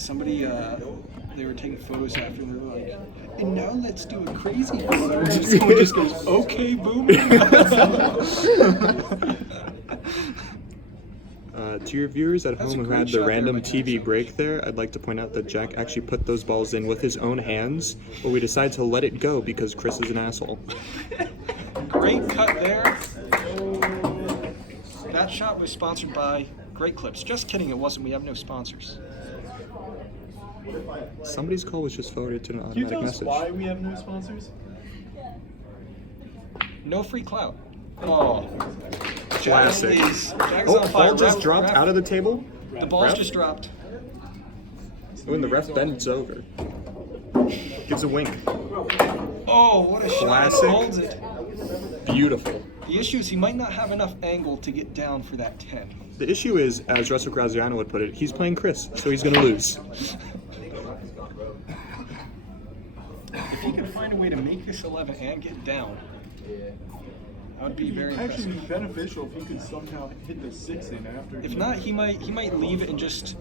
somebody, they were taking photos after, and they were like, and now let's do a crazy one. Someone just goes, okay, boomer. To your viewers at That's a home who great had the shot there random by Jack TV Sovich. break there, I'd like to point out that Jack actually put those balls in with his own hands, but we decided to let it go because Chris is an asshole. Great cut there. That shot was sponsored by Great Clips. Just kidding, it wasn't. We have no sponsors. Somebody's call was just forwarded to an Can you automatic tell us message. why we have no sponsors? No free clout. Oh. Classic. Jack is Oh, on fire. ball just Ref- dropped ref- out of the table? The ball's Ref? just dropped. When the ref bends over. Gives a wink. Oh, what a shot. Classic. Holds it. Beautiful. The issue is he might not have enough angle to get down for that 10. The issue is, as Russell Graziano would put it, he's playing Chris, so he's going to lose. If he could find a way to make this 11 and get down, that would be very Actually, impressive. beneficial if he could somehow hit the 6 in after. If not, he might leave it and just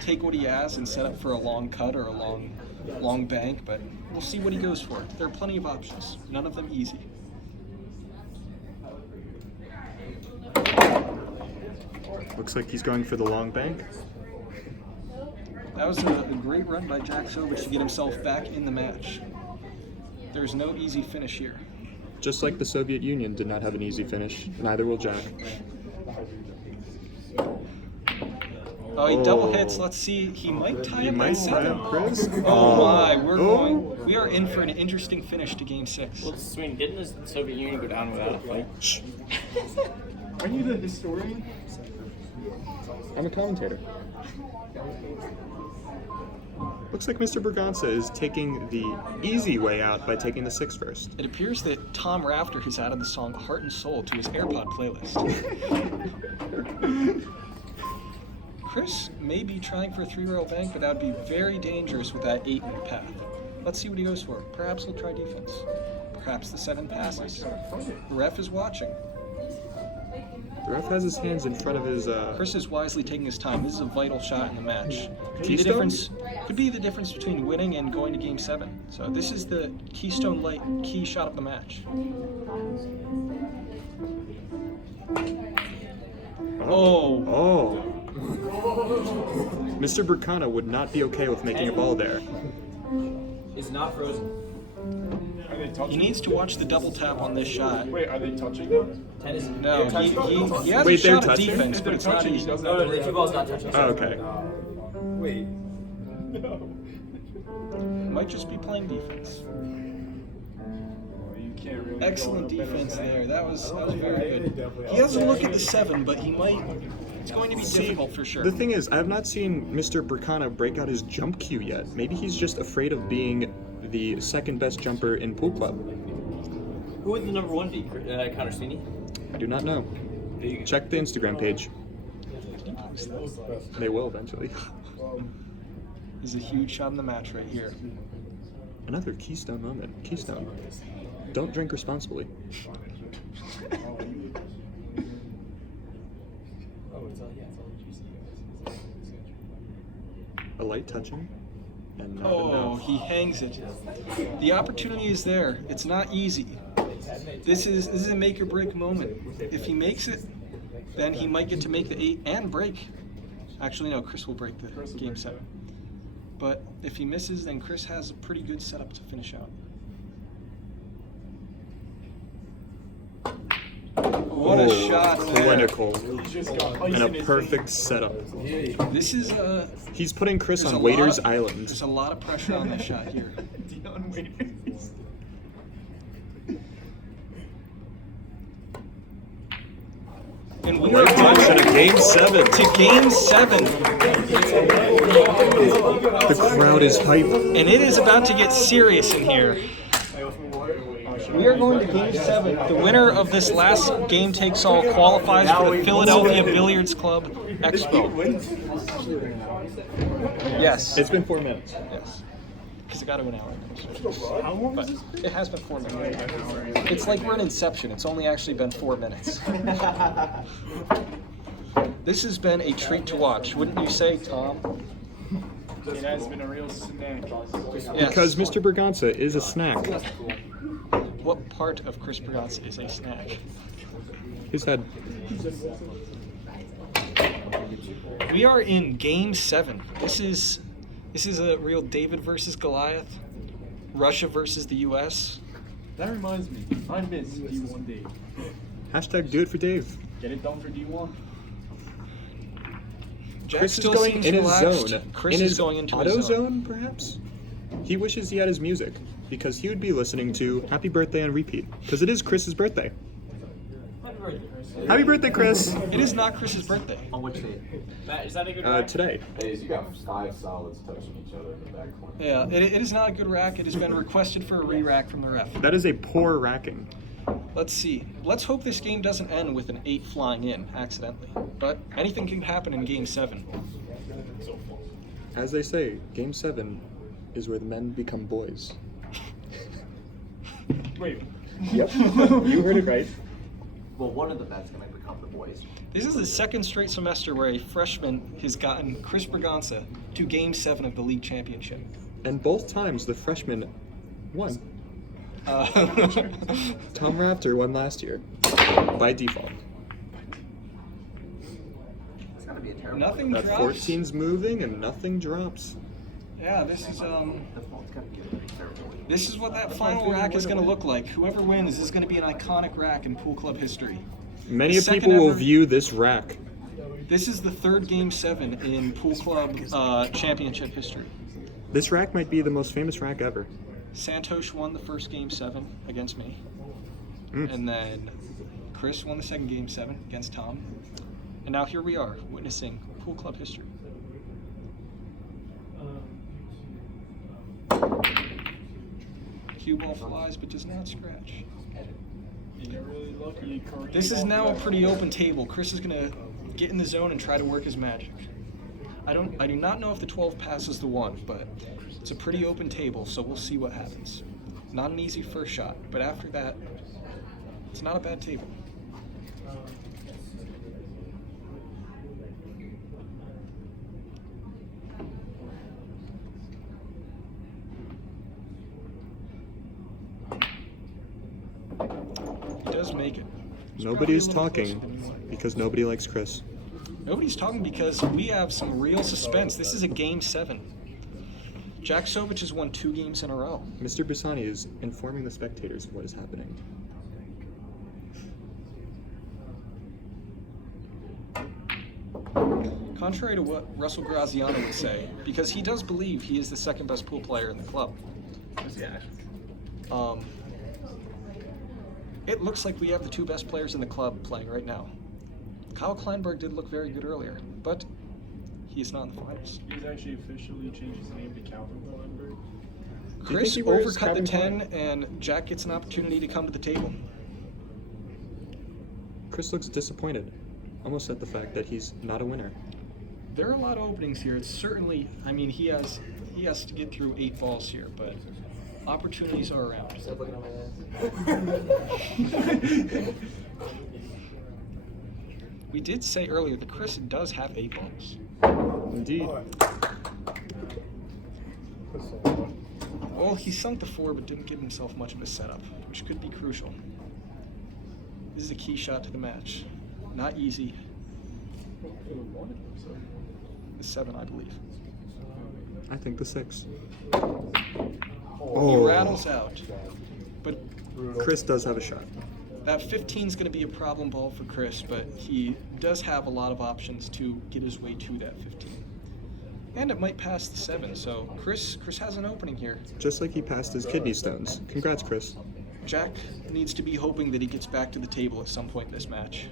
take what he has and set up for a long cut or a long bank, but we'll see what he goes for. There are plenty of options, none of them easy. Looks like he's going for the long bank. That was a great run by Jack Sovich to get himself back in the match. There's no easy finish here. Just like the Soviet Union did not have an easy finish, neither will Jack. Oh, he double hits. Let's see. He might tie He it by might tie 7. up Chris. Oh my, we are in for an interesting finish to game 6. Well, Swing, didn't the Soviet Union go down without a fight? Shh. Are you the historian? I'm a commentator. Looks like Mr. Bragança is taking the easy way out by taking the 6 first. It appears that Tom Rafter has added the song Heart and Soul to his AirPod playlist. Chris may be trying for a 3-rail bank, but that would be very dangerous with that 8 in the path. Let's see what he goes for. Perhaps he'll try defense. Perhaps the 7 passes. The ref is watching. The ref has his hands in front of his. Chris is wisely taking his time. This is a vital shot in the match. Keystone? Could be the difference between winning and going to game 7. So this is the Keystone Light key shot of the match. Oh. Mr. Bragança would not be okay with making a ball there. It's not frozen. Are they touching? He needs to watch the double tap on this shot. Wait, are they touching them? Tennis. No, he has Wait, a they're shot of touching? defense, If but they're it's not touching, he easy. doesn't No, have the to two balls not touching. Oh, okay. Wait. No. Might just be playing defense. You can't really. Excellent defense there. That was very good. He doesn't look at the 7, but he might. It's going to be difficult for sure. The thing is, I have not seen Mr. Bragança break out his jump cue yet. Maybe he's just afraid of being the second best jumper in pool club. Who would the number 1 be? Connor Sweeney? I do not know. Check the Instagram page. They will eventually. This is a huge shot in the match right here. Another Keystone moment. Keystone. Don't drink responsibly. A light touching. And not Oh, enough. he hangs it. The opportunity is there. It's not easy. This is a make or break moment. If he makes it, then he might get to make the 8 and break. Actually, no, Chris will break the game 7. But if he misses, then Chris has a pretty good setup to finish out. What a shot there. Clinical. He's just got ice And in a his perfect setup. This is He's putting Chris there's on a Waiters lot- Island. There's a lot of pressure on that shot here. Dion Waiters. And we Light are touch going in a game 7. to game 7. The crowd is hype. And it is about to get serious in here. We are going to game 7. The winner of this last game takes all qualifies for the Philadelphia Billiards Club Expo. Yes. It's been 4 minutes. Yes. Because it got to an hour. But it has been 4 minutes. It's like we're in Inception. It's only actually been 4 minutes. This has been a treat to watch, wouldn't you say, Tom? It has been a real snack. Yes. Because Mr. Bragança is a snack. What part of Chris Bragança is a snack? His head. We are in Game 7. This is a real David versus Goliath. Russia versus the U.S. That reminds me, I miss D1 Dave. Hashtag do it for Dave. Get it done for D1. Jack Chris is still going seems in his relaxed. zone. Chris in is his going into auto his zone, perhaps? He wishes he had his music, because he would be listening to Happy Birthday on repeat, because it is Chris's birthday. Happy birthday, Chris! It is not Chris's birthday. On which day? Matt, is that a good rack? Today. Hey, you got 5 solids touching each other in the back corner. Yeah, it is not a good rack. It has been requested for a re-rack from the ref. That is a poor racking. Let's see. Let's hope this game doesn't end with an 8 flying in accidentally. But anything can happen in Game 7. As they say, Game 7 is where the men become boys. Wait. Yep. You heard it right. Well, one of the bets gonna become the boys. This is the second straight semester where a freshman has gotten Chris Bragança to Game 7 of the league championship. And both times the freshman won. Tom Raptor won last year. By default. It's gonna be a terrible. Nothing That drops. 14's moving and nothing drops. Yeah, this is The fault's gonna be a terrible. this is what that final rack is going to look like. Whoever wins is going to be an iconic rack in pool club history. Many The of second people will ever- view this rack. This is the third Game 7 in pool club championship history. This rack might be the most famous rack ever. Santosh won the first Game 7 against me. Mm. And then Chris won the second Game 7 against Tom. And now here we are, witnessing pool club history. Cue ball flies but does not scratch. You get really lucky. This is now a pretty open table. Chris is gonna get in the zone and try to work his magic. I do not know if the 12 passes the 1, but it's a pretty open table, so we'll see what happens. Not an easy first shot, but after that, it's not a bad table. He does make it. It's Nobody's probably a little closer talking than he wanted. because nobody likes Chris. Nobody's talking because we have some real suspense. This is a Game 7. Jack Sovich has won 2 games in a row. Mr. Bisani is informing the spectators of what is happening. Contrary to what Russell Graziano would say, because he does believe he is the second best pool player in the club. It looks like we have the 2 best players in the club playing right now. Kyle Kleinberg did look very good earlier, but he is not in the finals. He's actually officially changed his name to Calvin Kleinberg. Chris he wears overcut the Calvin 10, and Jack gets an opportunity to come to the table. Chris looks disappointed, almost at the fact that he's not a winner. There are a lot of openings here. It's certainly, I mean, he has to get through 8 balls here, but opportunities are around. We did say earlier that Chris does have 8 balls. Indeed. Well, he sunk the 4 but didn't give himself much of a setup, which could be crucial. This is a key shot to the match. Not easy. The 7, I believe. I think the 6. He Oh, rattles out, but Chris does have a shot. that 15 is going to be a problem ball for Chris, but he does have a lot of options to get his way to that 15. And it might pass the 7, so Chris has an opening here. Just like he passed his kidney stones. Congrats, Chris. Jack needs to be hoping that he gets back to the table at some point in this match.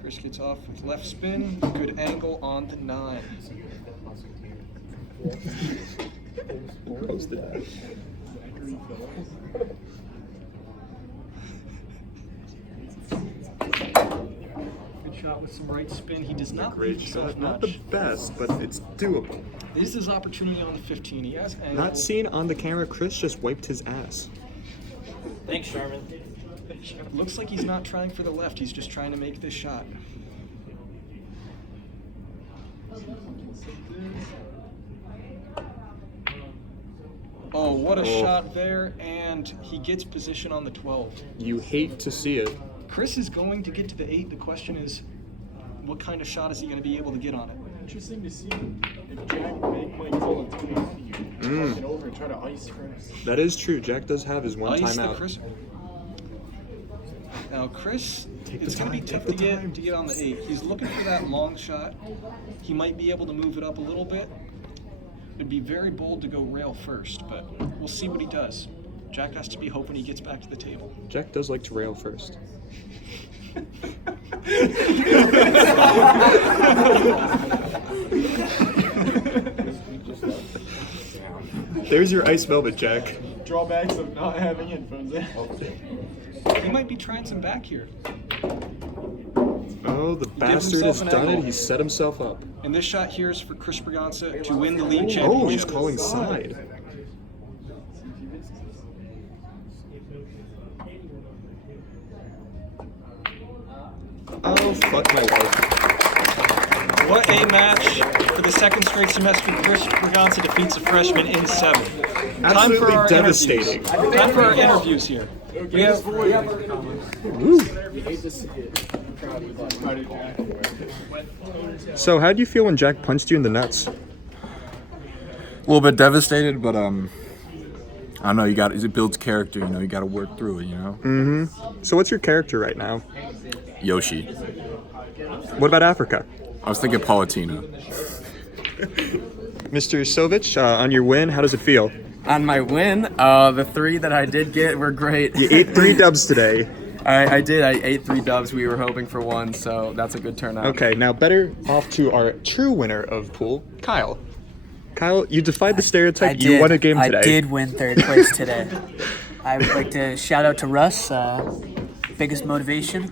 Chris gets off with left spin, good angle on the 9. Posted. Good shot with some right spin. He does not Great leave himself shot. Not the much. best, but it's doable. This is his opportunity on the 15. He has angle. Not seen on the camera, Chris just wiped his ass. Thanks, Sherman. Looks like he's not trying for the left. He's just trying to make this shot. Oh, what a Oh. shot there, and he gets position on the 12. You hate to see it. Chris is going to get to the 8. The question is, what kind of shot is he going to be able to get on it? Interesting to see if Jack might call a timeout here. Talk it over and try to ice Chris. That is true. Jack does have his one Ice the timeout. Chris. Now Chris, Take it's the going to be time, tough take to the get time. to get on the 8. He's looking for that long shot. He might be able to move it up a little bit. It'd be very bold to go rail first, but we'll see what he does. Jack has to be hoping he gets back to the table. Jack does like to rail first. There's your ice velvet, Jack. Drawbacks of not having headphones in. He might be trying some back here. Oh, the bastard himself has an done it. angle. He set himself up. And this shot here is for Chris Bragança to win the league championship. Oh, he's calling side. Oh, fuck my life. What a match for the second straight semester. Chris Bragança defeats a freshman in 7. Absolutely devastating. Interviews. Time for our interviews here. We have Woo. So, how do you feel when Jack punched you in the nuts? A little bit devastated, but I don't know. It builds character. You got to work through it. So, what's your character right now? Yoshi. What about Africa? I was thinking Palatina. Mr. Sovich, on your win, how does it feel? On my win, the 3 that I did get were great. You ate 3 dubs today. I did. I ate 3 dubs. We were hoping for 1, so that's a good turnout. Okay, now better off to our true winner of pool, Kyle. Kyle, you defied the stereotype. You won a game today. I did win 3rd place today. I would like to shout out to Russ, biggest motivation.